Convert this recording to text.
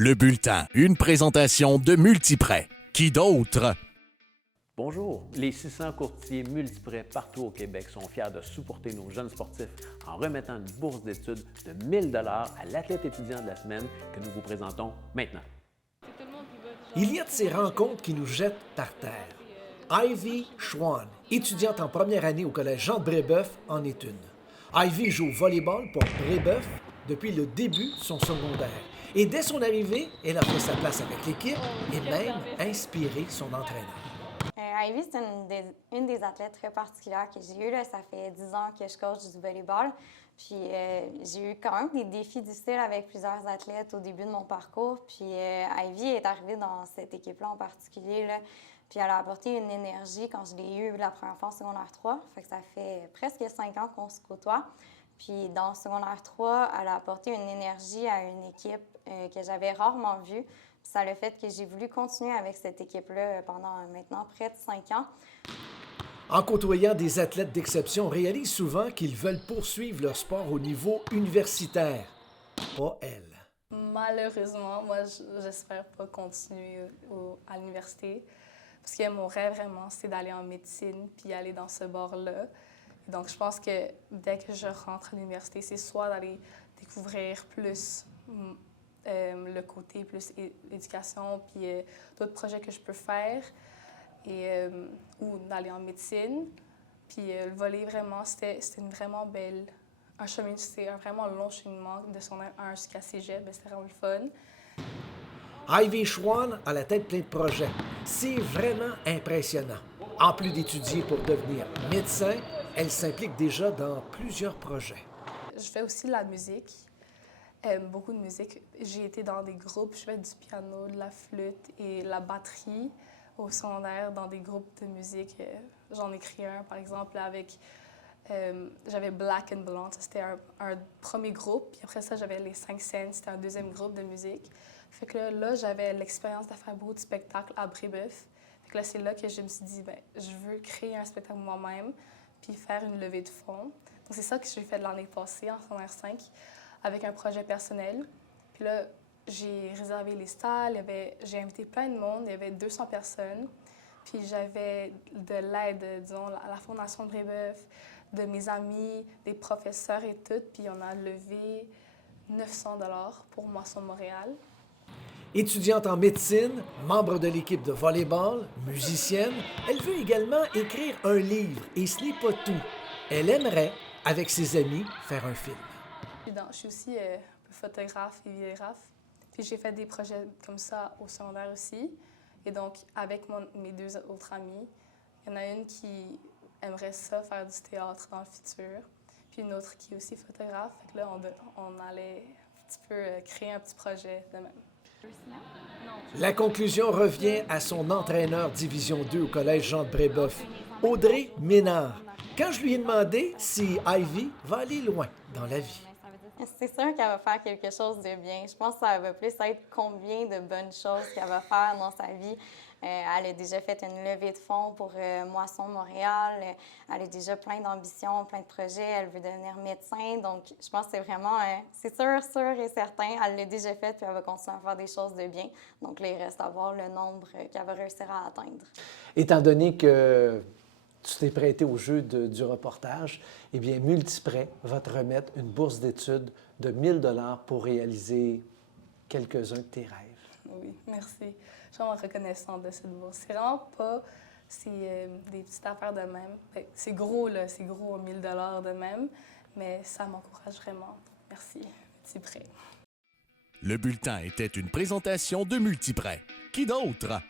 Le bulletin, une présentation de Multiprêt. Qui d'autre? Bonjour, les 600 courtiers Multiprêt partout au Québec sont fiers de supporter nos jeunes sportifs en remettant une bourse d'études de 1 000 $ à l'athlète étudiant de la semaine que nous vous présentons maintenant. Il y a de ces rencontres qui nous jettent par terre. Ivy Schwann, étudiante en première année au Collège Jean de Brébeuf, en est une. Ivy joue au volleyball pour Brébeuf depuis le début de son secondaire. Et dès son arrivée, elle a fait sa place avec l'équipe et même inspiré son entraîneur. Ivy, c'est une des athlètes très particulières que j'ai eues. Ça fait 10 ans que je coach du volleyball. Puis j'ai eu quand même des défis difficiles avec plusieurs athlètes au début de mon parcours. Puis Ivy est arrivée dans cette équipe-là en particulier. Puis elle a apporté une énergie quand je l'ai eue la première fois en secondaire 3. Fait que ça fait presque 5 ans qu'on se côtoie. Puis dans secondaire 3, elle a apporté une énergie à une équipe que j'avais rarement vue. Puis ça a le fait que j'ai voulu continuer avec cette équipe-là pendant maintenant près de 5 ans. En côtoyant des athlètes d'exception, on réalise souvent qu'ils veulent poursuivre leur sport au niveau universitaire. Pas elle. Malheureusement, moi, j'espère pas continuer à l'université. Parce que mon rêve, vraiment, c'est d'aller en médecine puis aller dans ce bord-là. Donc, je pense que dès que je rentre à l'université, c'est soit d'aller découvrir plus le côté plus éducation puis d'autres projets que je peux faire ou d'aller en médecine. Puis le volley, vraiment, c'était vraiment belle. C'était un vraiment long cheminement de secondaire 1 jusqu'à cégep. C'était vraiment le fun. Ivy Schwann a la tête pleine de projets. C'est vraiment impressionnant. En plus d'étudier pour devenir médecin, elle s'implique déjà dans plusieurs projets. Je fais aussi de la musique, beaucoup de musique. J'ai été dans des groupes, je fais du piano, de la flûte et la batterie au secondaire dans des groupes de musique. J'en ai créé un, par exemple, avec... j'avais Black and Blonde, c'était un premier groupe. Puis après ça, j'avais les 5 scènes, c'était un deuxième groupe de musique. Fait que là j'avais l'expérience de faire beaucoup de spectacles à Brébeuf. Fait que là, c'est là que je me suis dit, je veux créer un spectacle moi-même puis faire une levée de fonds. Donc, c'est ça que j'ai fait l'année passée, en secondaire 5, avec un projet personnel. Puis là, j'ai réservé les salles, j'ai invité plein de monde, il y avait 200 personnes. Puis j'avais de l'aide, disons, à la Fondation de Brébeuf, de mes amis, des professeurs et tout. Puis on a levé 900 $ pour Moisson Montréal. Étudiante en médecine, membre de l'équipe de volleyball, musicienne, elle veut également écrire un livre. Et ce n'est pas tout. Elle aimerait, avec ses amis, faire un film. Je suis aussi un peu photographe et vidéographe. Puis j'ai fait des projets comme ça au secondaire aussi. Et donc, avec mes 2 autres amies, il y en a une qui aimerait ça, faire du théâtre dans le futur. Puis une autre qui est aussi photographe. Fait que là, on allait un petit peu créer un petit projet de même. La conclusion revient à son entraîneur Division 2 au Collège Jean de Brébeuf, Audrey Ménard, quand je lui ai demandé si Ivy va aller loin dans la vie. C'est sûr qu'elle va faire quelque chose de bien. Je pense que ça va plus être combien de bonnes choses qu'elle va faire dans sa vie. Elle a déjà fait une levée de fonds pour Moisson Montréal. Elle a déjà plein d'ambitions, plein de projets. Elle veut devenir médecin. Donc, je pense que c'est vraiment, c'est sûr et certain. Elle l'a déjà fait, puis elle va continuer à faire des choses de bien. Donc, là, il reste à voir le nombre qu'elle va réussir à atteindre. Étant donné que tu t'es prêté au jeu du reportage, eh bien, Multiprêt va te remettre une bourse d'études de 1 000 $ pour réaliser quelques-uns de tes rêves. Oui, merci. Je suis vraiment reconnaissante de cette bourse. C'est vraiment pas des petites affaires de même. C'est gros, là, c'est gros, 1 000 $ de même, mais ça m'encourage vraiment. Merci. Multiprêt. Le bulletin était une présentation de Multiprêt. Qui d'autre?